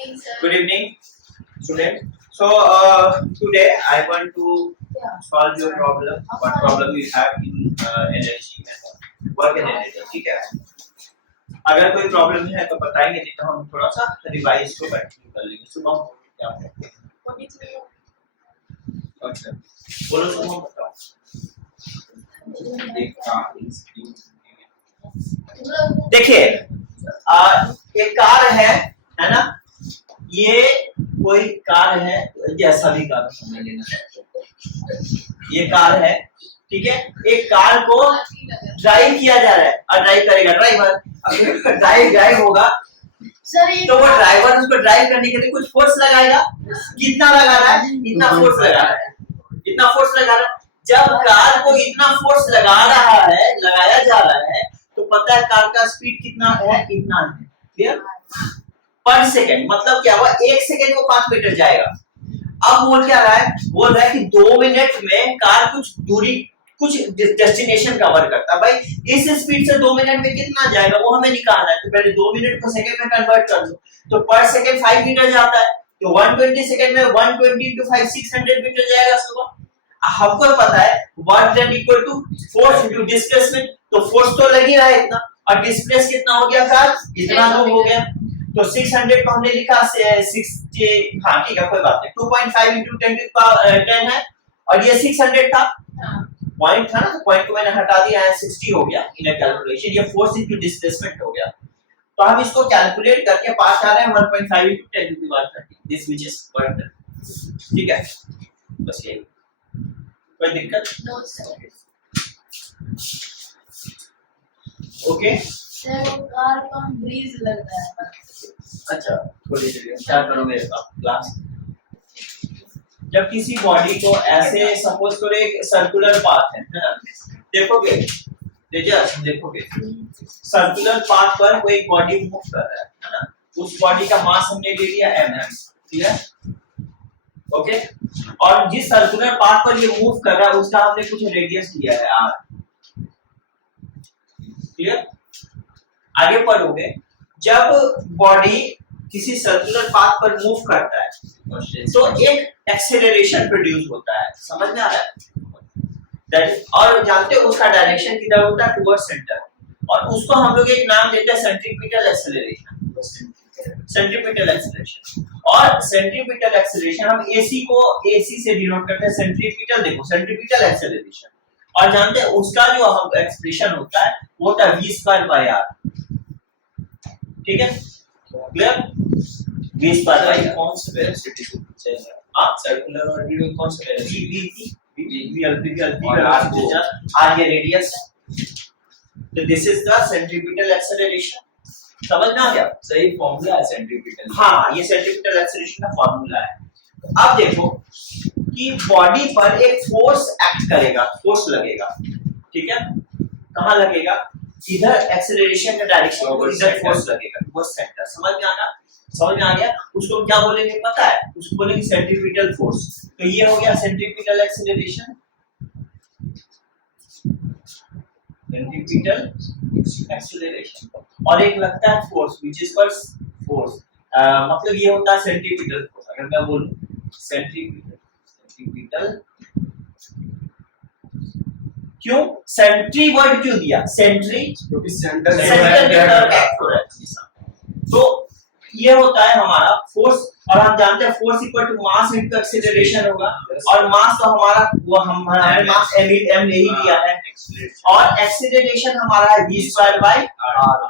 evening, sir. Good evening, student. So today I want to solve your problem. What problem you have in energy and work and energy. ठीक है? अगर कोई problem है तो बताएंगे, नहीं तो हम थोड़ा सा रिवाइज को कंटिन्यू कर लेंगे। सुबह क्या करते हैं? अच्छा, बोलो सुबह बताओ। देखिए, एक कार है ना? ये कोई कार है, जैसा भी कार समझ लेना। ये कार है, ठीक है? एक कार को ड्राइव किया जा रहा है और ड्राइव करेगा ड्राइवर। ड्राइव होगा तो वो ड्राइवर उसको ड्राइव करने के लिए कुछ फोर्स लगाएगा। कितना लगा रहा है? इतना फोर्स लगा रहा है, इतना फोर्स लगा रहा है। जब कार को इतना फोर्स लगाया जा रहा है तो पता है कार का स्पीड कितना है? इतना है। क्लियर? पर सेकंड, मतलब क्या हुआ? 1 सेकंड को 5 मीटर जाएगा। अब बोल क्या रहा है? बोल रहा है कि 2 मिनट में कार कुछ दूरी, कुछ डेस्टिनेशन कवर करता है। भाई इस स्पीड से 2 मिनट में कितना जाएगा वो हमें निकालना है। तो पहले 2 मिनट को सेकंड में कन्वर्ट कर दो, तो पर सेकंड 5 मीटर जाता है, तो 120 सेकंड में 120 into 5 600 मीटर जाएगा सुबह। हमको पता है work done equal to force into displacement, तो फोर्स तो लग ही रहा है इतना, और डिस्प्लेस कितना हो गया कार? इतना दूर हो गया। तो 600 को हमने लिखा 60, हाँ ठीक है कोई बात नहीं, 2.5 into 10 है, और ये 600 था, पॉइंट था ना, तो पॉइंट को मैंने हटा दिया है, 60 हो गया इन कैलकुलेशन। ये फोर्स इनटू डिस्प्लेसमेंट हो गया। तो हम इसको कैलकुलेट करके पास आ रहे हैं 1.5 into 10⁻30, this which is work done. ठीक है, बस यही, कोई दिक्कत? No, sir. ओके। सर वो कार को ब्रीज लग रहा है। अच्छा, थोड़ी देर क्या करोगे आप क्लास? जब किसी बॉडी को ऐसे सपोज करो एक सर्कुलर पाथ है ना, देखोगे देखोगे सर्कुलर पाथ पर कोई बॉडी मूव कर रहा है ना, उस बॉडी का मास हमने ले लिया mm, ठीक है? ओके, और जिस सर्कुलर पाथ पर ये मूव कर रहा है उसका हमने कुछ रेडियस लिया है r। क्लियर? आगे पढ़ोगे, जब बॉडी किसी सर्कुलर पाथ पर मूव करता है तो एक एक्सेलरेशन प्रोड्यूस होता है, समझ में आ रहा है? और जानते हो उसका डायरेक्शन किधर होता है? टुवर्ड्स सेंटर, और उसको हम लोग एक नाम देते हैं सेंट्रीपिटल एक्सेलरेशन। सेंट्रीपिटल एक्सेलरेशन, और सेंट्रीपिटल एक्सेलरेशन हम AC से डिनोट करते हैं। सेंट्रीपिटल देखो, सेंट्रीपिटल एक्सेलरेशन, और जानते हैं उसका जो हम एक्सप्रेशन होता है वो होता है v²/r। ठीक है, क्लियर? v²/r कौन सा वेलोसिटी को पूछा है? आप सर्कुलर और रेडियल कौन सा वेलोसिटी? r ये रेडियस है, तो this is the centripetal acceleration. समझ में आ गया? सही फॉर्मूला है सेंट्रीपिटल। हाँ, ये सेंट्रीपिटल एक्सेलरेशन का फॉर्मूला है। अब देखो कि बॉडी पर एक फोर्स एक्ट करेगा, फोर्स लगेगा, ठीक है? कहाँ लगेगा? इधर एक्सेलरेशन का डायरेक्शन को इधर फोर्स लगेगा, वो सेंटर। समझ में आ गया? समझ में आ गया? उसको क्या बोलेंगे पता है? उसको बोलेंगे सेंट्रीपिटल फोर्स। तो ये हो गया सेंट्रीपिटल एक्सेलरेशन, सेंट्रीपिटल एक्सेलरेशन। और एक लगता है फोर्स, व्हिच इज फोर्स, मतलब ये होता है सेंट्रीपिटल फोर्स। अगर मैं बोलूं सेंट्रीपिटल, क्यों सेंट्री वर्ड क्यों दिया? सेंट्री क्योंकि सेंटर की तरफ एक्ट हो रहा है। तो ये होता है हमारा फोर्स, और हम जानते हैं force equal to mass into acceleration होगा, और मास तो हमारा वो हमने मास m ले ही लिया है, और एक्सेलरेशन हमारा है v²/r।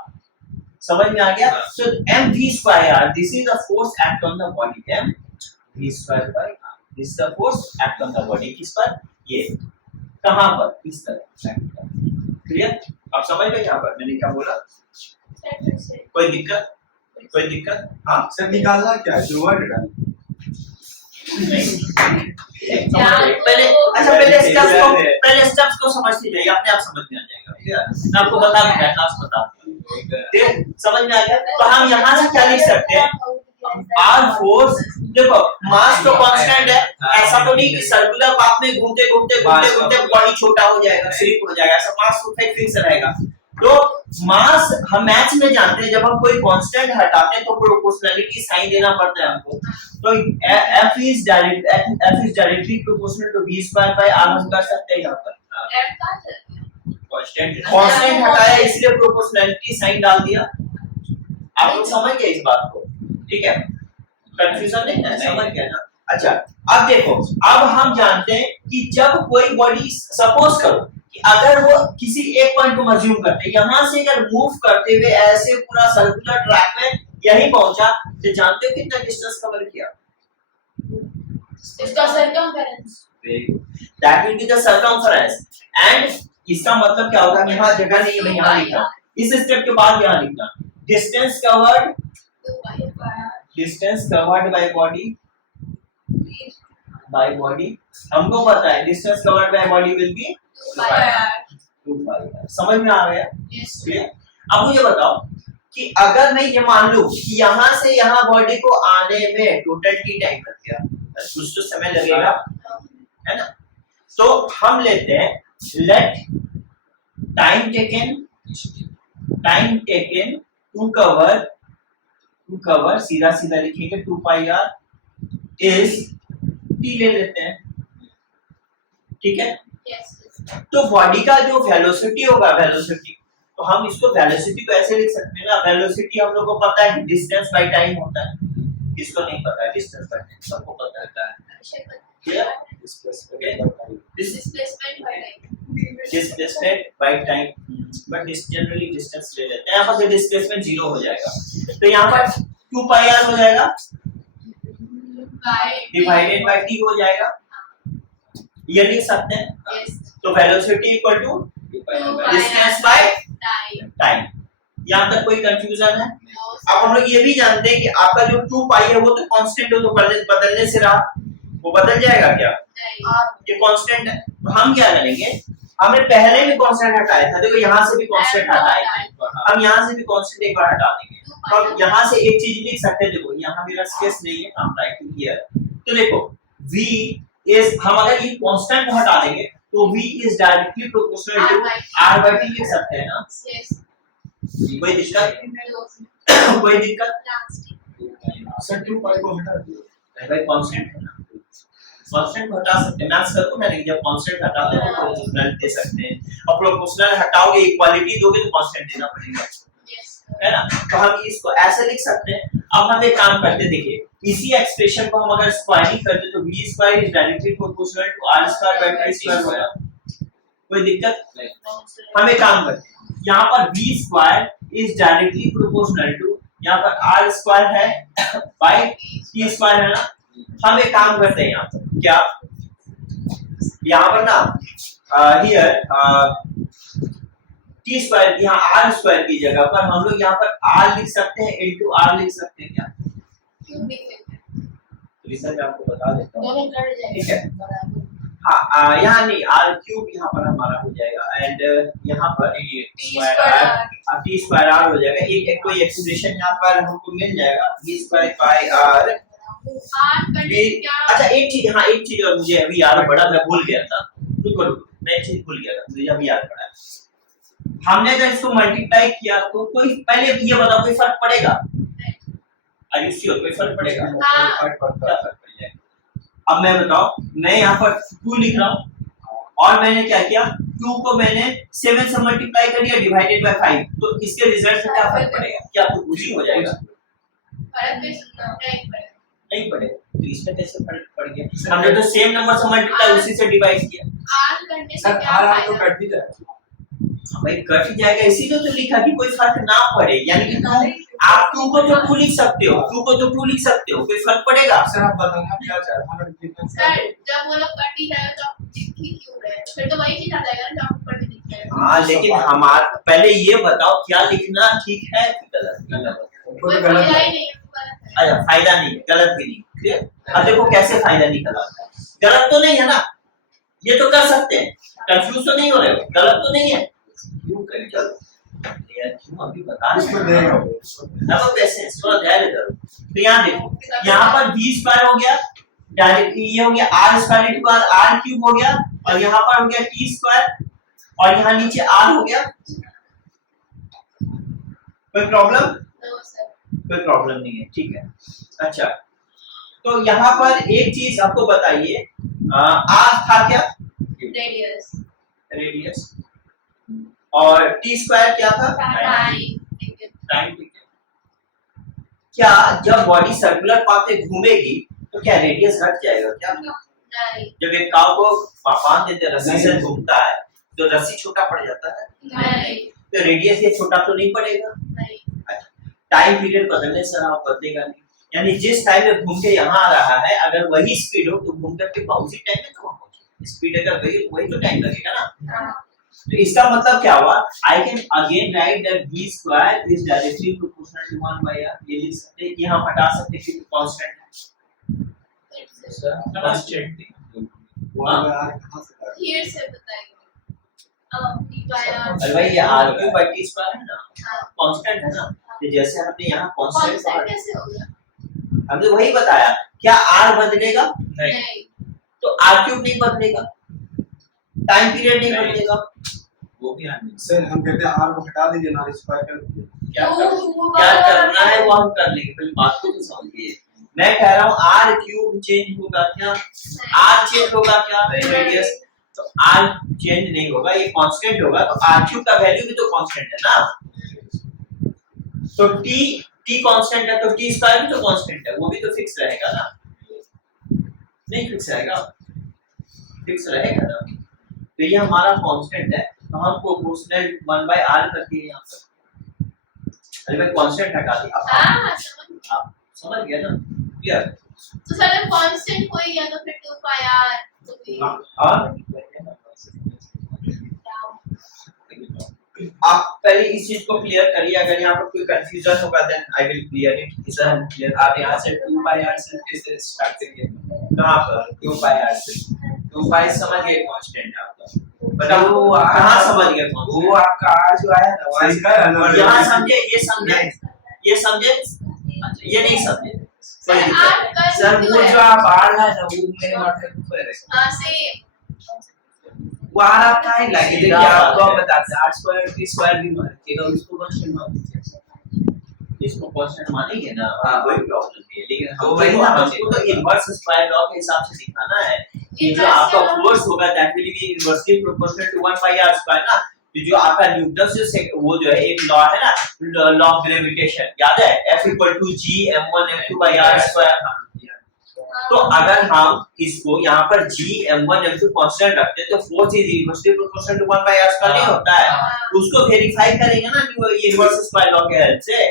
समझ में आ गया? So mv²r, this is the force act on the body, mv²/r, this is the force act on the body। किस पर? ये कहां पर? इस तरह। क्लियर? आप समझ गए यहाँ पर मैंने क्या बोला? कोई दिक्कत? कोई दिक्कत? हाँ सर निकालना क्या है? जो वर्ड डाल पहले स्टेप्स को समझ लीजिए, अपने आप समझ में आ जाएगा। मैं आपको बता दूंगा, क्लास बता दूंगा, समझ में आ गया? तो हम यहाँ से क्या लिख सकते हैं? आर फोर्स, देखो मास तो कांस्टेंट है, ऐसा तो नहीं कि सर्कुलर पाथ में घूमते घूमते बॉडी छोटा हो जाएगा, स्लिप हो जाएगा, ऐसा मास तो फिक्स रहेगा। तो मास हम मैथ्स में जानते हैं, जब हम कोई कांस्टेंट हटाते हैं तो प्रोपोर्शनलिटी साइन देना पड़ता है हमको। तो F is directly proportional to v square by r हम कर सकते हैं यहाँ पर। कांस्टेंट हटाया इसलिए प्रोपोर्शनलिटी साइन डाल दिया। आप लोग समझ गए इस बात को? ठीक है, कंफ्यूजन नहीं है, समझ गए ना? अच्छा, अब देखो, अब हम जानते हैं कि जब कोई बॉडी, सपोज करो कि अगर वो किसी एक पॉइंट को मज्यूम करते हैं, यहां से अगर मूव करते हुए ऐसे पूरा सर्कुलर ट्रैक में यही पहुंचा, तो जानते हो कितना डिस्टेंस कवर किया? इसका circumference, that will be the circumference. And इसका मतलब क्या होगा? यहां जगह नहीं है, मैं यहां लिख रहा हूं, इस स्टेप के बाद यहां लिखना डिस्टेंस कवर्ड बाय बॉडी। हमको पता है distance covered by body will be 2 समझ में आ गया? क्लियर? अब मुझे बताओ कि अगर मैं ये मान लूं कि यहां से यहां बॉडी को आने में टोटल टी टाइम लग गया, कुछ तो समय लगेगा, है ना? तो हम लेते हैं let time taken to cover सीधा सीधा लिखेंगे 2 पाई r इज टी ले लेते हैं, ठीक है? तो बॉडी का जो वेलोसिटी होगा, तो हम इसको वेलोसिटी को ऐसे लिख सकते हैं ना, वेलोसिटी हम लोग को पता है डिस्टेंस बाय टाइम होता है, किसको नहीं पता है? डिस्टेंस बाय टाइम सबको पता है। Clear? Displacement by time, but generally distance ले लेते हैं। यहाँ पर डिस्प्लेसमेंट 0 हो जाएगा, तो यहाँ पर 2 पाई r हो जाएगा डिवाइडेड बाय t हो जाएगा, ये लिख सकते हैं। तो velocity equal to distance by time. यहाँ तक कोई कंफ्यूजन है? अब हम लोग ये भी जानते हैं कि आपका जो 2 पाई है वो तो कांस्टेंट हो, तो बदलने से रहा, वो बदल जाएगा क्या? ये कांस्टेंट है। तो हम क्या करेंगे, हमने पहले भी कांस्टेंट हटाया था, देखो यहाँ से भी कांस्टेंट हटाया था, हम यहाँ से भी कांस्टेंट एक बार हटा देंगे। हम यहाँ से एक चीज लिख सकते हैं, देखो यहाँ मेरा स्पेस नहीं है, हम राइटिंग हियर, तो देखो v इज, हम अगर ये कांस्टेंट को हटा देंगे तो v is directly proportional to r by t लिख सकते हैं ना? कोई दिक्कत? कोई दिक्कत? सर 2 पाई को हटा दिया भाई कांस्टेंट है ना, कांस्टेंट को हटा सकते हैं, मैथ्स करो ना, लेकिन जब कांस्टेंट हटाते हैं तो प्रोपोर्शनल दे सकते हैं, और प्रोपोर्शनल हटाओगे इक्वालिटी दोगे तो कांस्टेंट देना पड़ेगा, है ना? तो हम इसको ऐसे लिख सकते हैं। अब हम एक काम करते हैं, देखिए इसी एक्सप्रेशन को हम अगर स्क्वायरिंग करते तो v square is directly proportional to r square by t square होगा, कोई दिक्कत नहीं। हम एक काम करते हैं, यहाँ पर v square is directly proportional to, यहाँ पर r स्क्वायर है बाय t स्क्वायर है ना? हम एक काम करते हैं, यहाँ पर क्या, यहाँ पर ना हियर t स्क्वायर, यहाँ r स्क्वायर की जगह पर हम लोग यहाँ पर r लिख सकते हैं, इनटू r लिख सकते हैं क्या? रीजन मैं आपको बता देता हूँ, ठीक है? हाँ, यहाँ नहीं, r क्यूब यहाँ पर हमारा हो जाएगा, एंड यहाँ पर t स्क्वायर r हो जाएगा। एक कोई एक्सप्रेशन यहाँ पर हमको मिल जाएगा, v स्क्वायर बाय r। अच्छा एक चीज, हाँ एक चीज और मुझे अभी याद पड़ा, मैं भूल गया था, रुको मैं एक चीज भूल गया था, मुझे अभी याद पड़ा। हमने अगर इसको मल्टीप्लाई किया तो कोई, पहले ये बताओ कोई फर्क पड़ेगा? कोई फर्क पड़ेगा? क्या फर्क पड़ेगा? अब मैं बताओ, मैं यहाँ पर 2 लिख रहा हूँ और मैंने क्या किया, 2 को मैंने 7 से मल्टीप्लाई कर दिया डिवाइडेड बाय 5, तो इसके रिजल्ट से क्या फर्क पड़ेगा? क्या आपको खुशी हो जाएगा? नहीं पड़ेगा। तो इसमें कैसे फर्क पड़ गया? हमने तो सेम नंबर से मल्टीप्लाई उसी से डिवाइड किया। सर r तो कट भी जाएगा, भाई कट जाएगा, इसीलिए तो लिखा कि कोई फर्क ना पड़े, यानी कि आप 2 को तो 2 लिख सकते हो, 2 को तो 2 लिख सकते हो, कोई फर्क पड़ेगा? सर आप बताना क्या चाह रहे हैं? सर जब वो लोग कट ही जाएगा तो आप लिख ही क्यों रहे हैं? फिर तो वही चीज आ जाएगा ना जो आप ऊपर में लिख रहे हैं। हाँ लेकिन हमारा पहले ये बताओ क्या लिखना ठीक है कि गलत? कोई फायदा ही नहीं है, गलत है। अच्छा फायदा नहीं, गलत भी नहीं, क्लियर? अब देखो कैसे फायदा निकला, गलत तो नहीं है ना, ये तो कर सकते हैं, कंफ्यूज तो नहीं हो रहे हो, गलत तो नहीं है, क्यों करें? चलो यार क्यों अभी बता रहे हैं, अब कैसे थोड़ा ध्यान करो। तो यहाँ देखो, यहाँ पर v स्क्वायर हो गया, डायरेक्ट ये हो गया r square into r cube हो गया, और यहाँ पर हो गया t स्क्वायर, और यहाँ नीचे r हो गया, कोई प्रॉब्लम? No sir. कोई प्रॉब्लम नहीं है, ठीक है। अच्छा, तो यहाँ पर एक चीज आपको बताइए, आर था क्या? रेडियस। रेडियस। और टी स्क्वायर क्या था? टाइम। टाइम, ठीक है। क्या जब बॉडी सर्कुलर पाथ पे घूमेगी तो क्या रेडियस घट जाएगा क्या? नहीं। जब एक काव को बांध देते हैं, रस्सी से घूमता है तो रस्सी छोटा पड़ जाता है, नहीं। तो रेडियस ये छोटा तो नहीं पड़ेगा? नहीं। टाइम पीरियड बदलने से आप बदलेगा नहीं, यानी जिस टाइम में घूम के यहाँ आ रहा है अगर वही स्पीड हो तो घूम करके उसी टाइम में तो वहाँ पहुंचेगा। स्पीड अगर वही तो टाइम लगेगा ना। हाँ। तो इसका मतलब क्या हुआ? I can again write that v square is directly proportional to 1 by r। ये लिख सकते हैं कि हम हटा सकते हैं क्योंकि कांस्टेंट है। सर कांस्टेंट वहाँ में आर कहाँ से आ Here से बताएंगे। d by r। अरे भाई ये r cube by t square है ना, हाँ। कांस्टेंट है ना। तो जैसे हमने यहाँ कांस्टेंट कांस्टेंट कैसे होगा? हमने वही बताया, क्या r बदलेगा? नहीं। तो r क्यूब नहीं बदलेगा, टाइम पीरियड नहीं बदलेगा, वो भी आने। सर हम कहते हैं आर को हटा दीजिए ना, स्क्वायर कर दीजिए। क्या करना है वो हम कर लेंगे, पहले बात को तो समझिए। मैं कह रहा हूँ r क्यूब चेंज होगा क्या? r चेंज होगा क्या? रेडियस। तो r चेंज नहीं होगा, ये कांस्टेंट होगा, तो r क्यूब का वैल्यू भी तो कांस्टेंट है ना। तो t कांस्टेंट है तो t स्क्वायर भी तो कांस्टेंट है, वो भी तो फिक्स रहेगा ना। नहीं फिक्स रहेगा, फिक्स रहेगा ना। तो ये हमारा कांस्टेंट है, तो हम प्रोपोर्शनल 1 बाय r करके यहाँ पर, अरे मैं कांस्टेंट हटा दिया। हाँ, आप समझ गए ना? क्लियर? तो सर जब कांस्टेंट कोई या तो फिर 2 pi r तो भी और आप पहले इस चीज को क्लियर करिए, अगर यहाँ पर कोई कंफ्यूजन होगा then I will clear it. Sir clear, आप यहाँ से 2 बाय r से कैसे स्टार्ट करिए? कहाँ पर 2 बाय r से? 2 बाय समझ गए कांस्टेंट है आपका, बताओ वो कहाँ समझ गए? वो आपका r जो आया ना वो इसका है ना, यहाँ समझे, ये समझे, ये समझे? अच्छा ये नहीं समझे, कोई दिक्कत नहीं। सर वो जो आप r है ना वो मेरे माथे के ऊपर है। हाँ सेम। वो r आपका है लगे, देखिए आपको हम बताते हैं r स्क्वायर t स्क्वायर भी मानेगा, उसको कांस्टेंट मान लीजिए। इसको कांस्टेंट मानेंगे ना, हाँ। कोई प्रॉब्लम नहीं है, लेकिन तो हम वही वही ना, हमको तो इनवर्स स्क्वायर लॉ के हिसाब से दिखाना है कि जो आपका फोर्स होगा that will be inversely proportional to 1 by r square ना। तो जो आपका न्यूटन से वो जो है एक लॉ है ना, लॉ ऑफ ग्रेविटेशन, याद है? F = g m1 m2 by r square. तो अगर हम इसको यहाँ पर g m1 m2 कांस्टेंट रखते तो force is inversely proportional to 1 by r square नहीं होता है? उसको वेरीफाई करेंगे ना इनवर्स स्क्वायर लॉ के हेल्प से,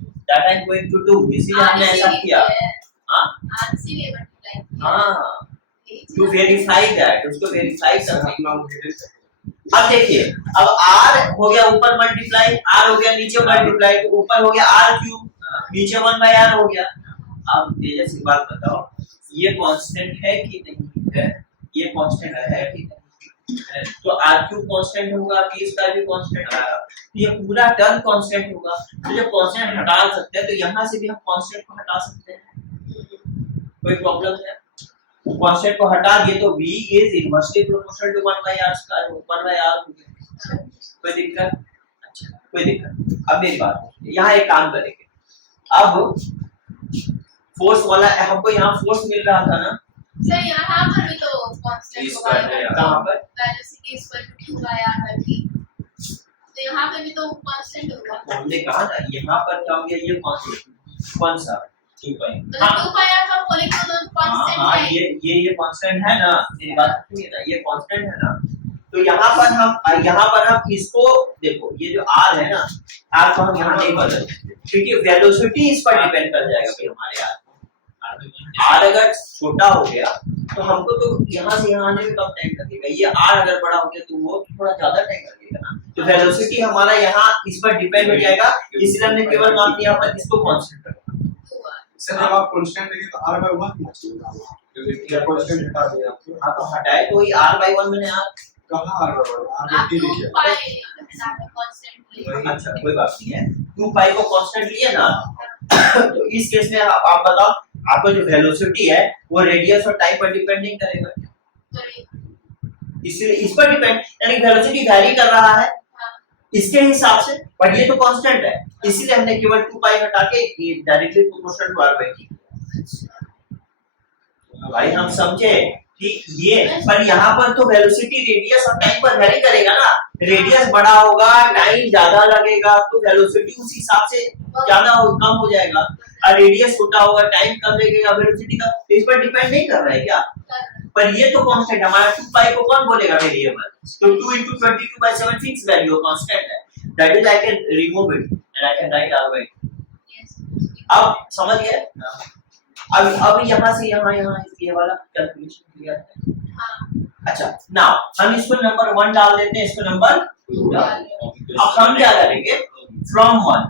that I am going to do, इसीलिए हमने ऐसा किया। हां r से ले मल्टीप्लाई। हां, टू वेरीफाई दैट, उसको वेरीफाई करना। अपना मुझे अब देखिए, अब r हो गया ऊपर मल्टीप्लाई, r हो गया नीचे मल्टीप्लाई, तो ऊपर हो गया r क्यूब, नीचे 1 बाय r हो गया। अब तेजस एक बात बताओ, ये कांस्टेंट है कि नहीं है? ये कांस्टेंट है कि नहीं है? तो r क्यूब कांस्टेंट होगा, t स्क्वायर भी कांस्टेंट होगा, तो ये पूरा टर्म कांस्टेंट होगा। तो जब कांस्टेंट हटा सकते हैं तो यहाँ से भी हम कांस्टेंट को हटा सकते हैं, कोई प्रॉब्लम है? कांस्टेंट को हटा दिए तो v is inversely proportional to 1 by r square, 1 by r हो गया। कोई दिक्कत? अच्छा कोई दिक्कत। अब मेरी बात, यहाँ एक काम करेंगे, अब फोर्स वाला हमको यहाँ फोर्स मिल रहा था ना सर यहाँ पर भी तो कांस्टेंट होगा, कहाँ पर? वेलोसिटी इज 2 बाय r करके, तो यहाँ पे भी तो कांस्टेंट होगा। तो हमने कहा ना यहाँ पर क्या हो गया, ये कौन सा 2 बाय, तो 2 बाय r का होल इक्वल कांस्टेंट हाँ है। ये कांस्टेंट है ना, मेरी बात सुनिए ना, ये कांस्टेंट है ना। तो यहाँ पर हम इसको देखो, ये जो r है ना, r को हम यहाँ नहीं बदल, क्योंकि वेलोसिटी इस पर डिपेंड कर जाएगा कि हमारे r अगर छोटा हो गया तो हमको तो यहाँ से यहाँ आने में कम टाइम लगेगा, ये r अगर बड़ा हो गया तो वो थोड़ा ज्यादा टाइम लगेगा ना। तो वेलोसिटी हमारा यहाँ इस पर डिपेंड हो जाएगा, इसलिए हमने केवल मान लिया पर इसको कांस्टेंट रखा। सर जब आप कांस्टेंट लेंगे तो r बाय 1 होना चाहिए, क्या कांस्टेंट हटा दिया आपको? हाँ तो हटाए तो वही r by 1 मैंने कहाँ r बाय 1? r आप बाय 2 लिखिए। पाई कांस्टेंट लिए। अच्छा कोई बात नहीं है, 2 पाई को कांस्टेंट लिए ना। तो इस केस में आप बताओ, आपका जो वेलोसिटी है वो रेडियस और टाइम पर डिपेंड नहीं करेगा, इसलिए इस पर डिपेंड, यानी वेलोसिटी वैरी कर रहा है, इसके हिसाब से, बट ये तो कांस्टेंट है, इसीलिए हमने केवल 2 पाई हटा के ये directly proportional to r by t। भाई हम समझे कि ये, पर यहाँ पर तो वेलोसिटी रेडियस और टाइम पर वेरी करेगा ना, रेडियस बड़ा होगा टाइम ज्यादा लगेगा तो वेलोसिटी उस हिसाब से ज्यादा कम हो जाएगा, और रेडियस छोटा होगा टाइम कम लगेगा, वेलोसिटी का इस पर डिपेंड नहीं कर रहा है क्या। पर ये तो कांस्टेंट, हमारा 2 पाई को कौन बोलेगा वेरिएबल, तो 2 into 22/7 फिक्स वैल्यू कांस्टेंट है, that is I can remove it and I can write r by. अब समझ गए। अब यहाँ से यहाँ ये वाला कैलकुलेशन क्लियर है। अच्छा नाउ हम इसको नंबर 1 डाल देते हैं, इसको नंबर 2 डाल देते हैं। अब हम क्या करेंगे, फ्रॉम 1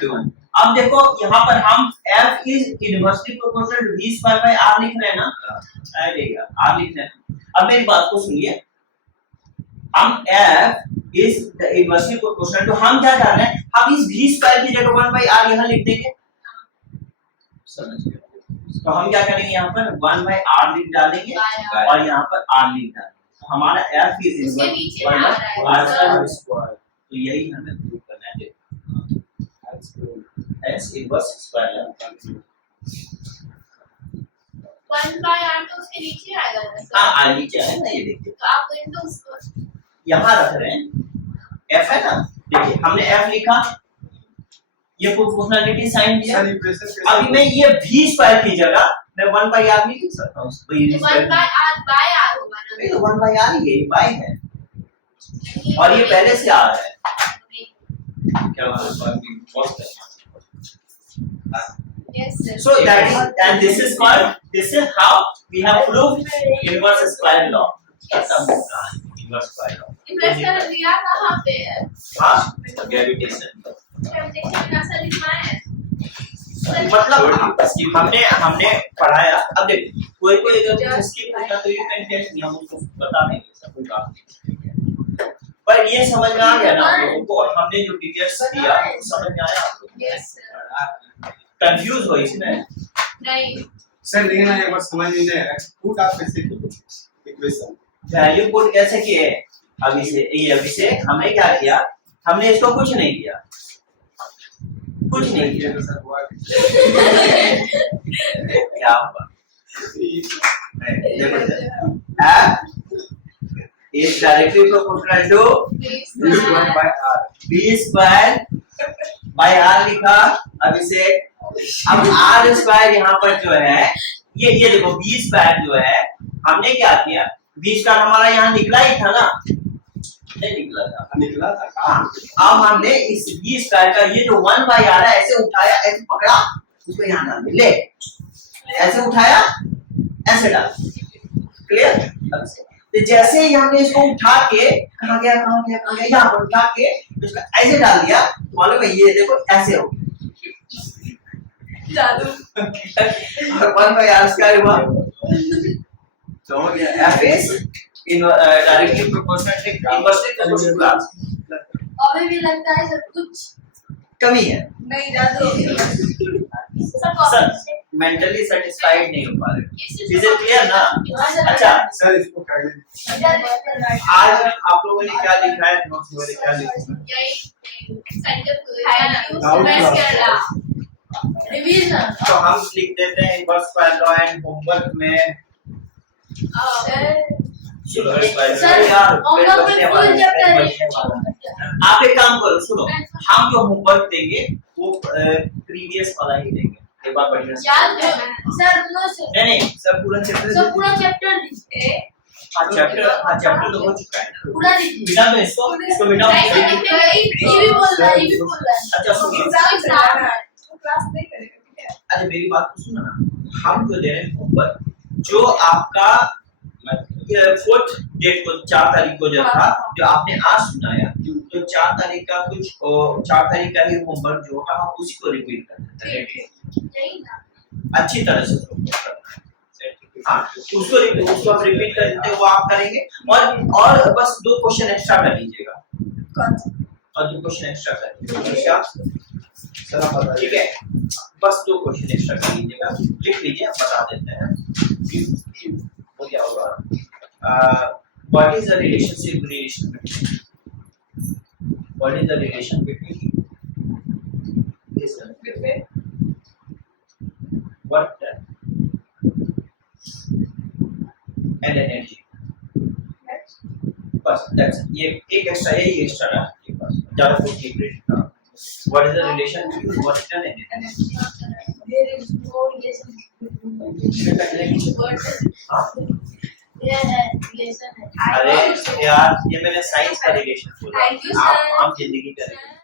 to 1। अब देखो यहाँ पर हम f is inversely proportional to v square by r लिख रहे हैं ना, आएगा r लिख रहे हैं। अब मेरी बात को सुनिए, हम f is inversely proportional to, हम क्या कर रहे हैं, हम इस v square की जगह 1 by r यहाँ लिख देंगे, समझ गए। तो हम क्या करेंगे, यहाँ पर 1 by r लिख डालेंगे और यहाँ पर r लिख डालेंगे, तो हमारा f is inverse 1 by r square। तो यही हमें प्रूव करना है, s inverse square 1 by r तो उसके नीचे आएगा ना सर। हाँ आ नीचे है ना, ये देखिए तो आप तो उसको यहाँ रख रहे हैं, f है ना, देखिए हमने f लिखा, ये प्रोपोर्शनलिटी साइन दिया। अभी मैं ये v स्क्वायर की जगह मैं 1 by r नहीं लिख सकता हूँ, 1 by r होगा ना, तो 1 by r ही है, y है और ये पहले से आ रहा है, क्या yes sir। so that is, and this is called, this is how we have proved inverse square law, inverse square law। Inverse कर दिया कहाँ पे है, हाँ ग्रेविटेशन, ग्रेविटेशन का सर लिखना है, मतलब हमने पढ़ाया। अब देखिए कोई अगर स्किप होता तो ये कंटेंट नहीं हम उसको बता देंगे, सब कोई बात नहीं, पर ये समझ में आ गया ना आप लोगों को, हमने जो डिटेल्स दिया समझ में आया आप लोगों को, यस सर। कंफ्यूज हो इसमें नहीं सर, लेकिन ना एक बार समझ नहीं आया, पुट आप कैसे किए इक्वेशन, वैल्यू पुट कैसे किए, अभी से हमने क्या किया, हमने इसको कुछ नहीं किया, कुछ नहीं किया, सर हुआ क्या हुआ, देखो is directly proportional to v1 by r, b square by r लिखा। अब इसे, अब r स्क्वायर यहाँ पर जो है, ये देखो b स्क्वायर जो है, हमने क्या किया, b स्क्वायर हमारा यहाँ निकला ही था ना, नहीं निकला था, हाँ। अब हमने इस b स्क्वायर का ये जो 1 by r है, ऐसे उठाया, ऐसे पकड़ा, उसको यहाँ डाल दिया, ले ऐसे उठाया, ऐसे डाल, क्लियर। तो जैसे ही हमने इसको उठा के कहाँ गया यहाँ पर उठा के इसको ऐसे डाल दिया, मालूम है ये देखो ऐसे हो जादू और 1 by r स्क्वायर हुआ, तो हो गया f is directly proportional to inversely proportional to r। अभी भी लगता है सब कुछ कमी है, नहीं जादू सर मेंटली सेटिस्फाइड नहीं हो पा रहे, चीजें क्लियर ना। अच्छा सर इसको कर लें, आज आप लोगों ने क्या लिखा है, नोट्स में क्या लिखा है, यही सेंटर रिवीजन तो हम लिख देते हैं inverse square law and homework में आप एक काम करो, सुनो, हम जो होमवर्क देंगे वो प्रीवियस वाला ही देंगे, एक बार बढ़िया सर नहीं सर पूरा चैप्टर लिखते चैप्टर तो हो चुका है ना, पूरा बिना तो इसको बिना ये भी बोल रहा है अच्छा सुनिए, क्लास नहीं करेगा, अरे मेरी बात तो सुनो ना, हम जो दे रहे हैं होमवर्क, जो आपका 4th डेट को 4 तारीख को जो था, जो आपने आज सुनाया, तो 4 तारीख का कुछ 4 तारीख का ही होमवर्क जो होगा हम उसी को रिपीट करते हैं, अच्छी तरह से हाँ, उसको आप रिपीट कर देते, वो आप करेंगे और बस 2 क्वेश्चन एक्स्ट्रा कर लीजिएगा, और 2 क्वेश्चन एक्स्ट्रा कर लीजिएगा, ठीक है, बस 2 क्वेश्चन एक्स्ट्रा कर लीजिएगा, लिख लीजिए, हम बता देते हैं वो क्या होगा। What is the relationship What is the relation between this and what and energy? बस that's ये एक एक्स्ट्रा है ये एक्स्ट्रा रहा ये बस ज़्यादा कुछ नहीं क्रिएट था. What is the relation between work and energy? There is no relation between words. हाँ There है relation है. अरे यार ये मैंने साइंस का रिलेशन बोला. Thank you, sir. आप जिंदगी करेंगे.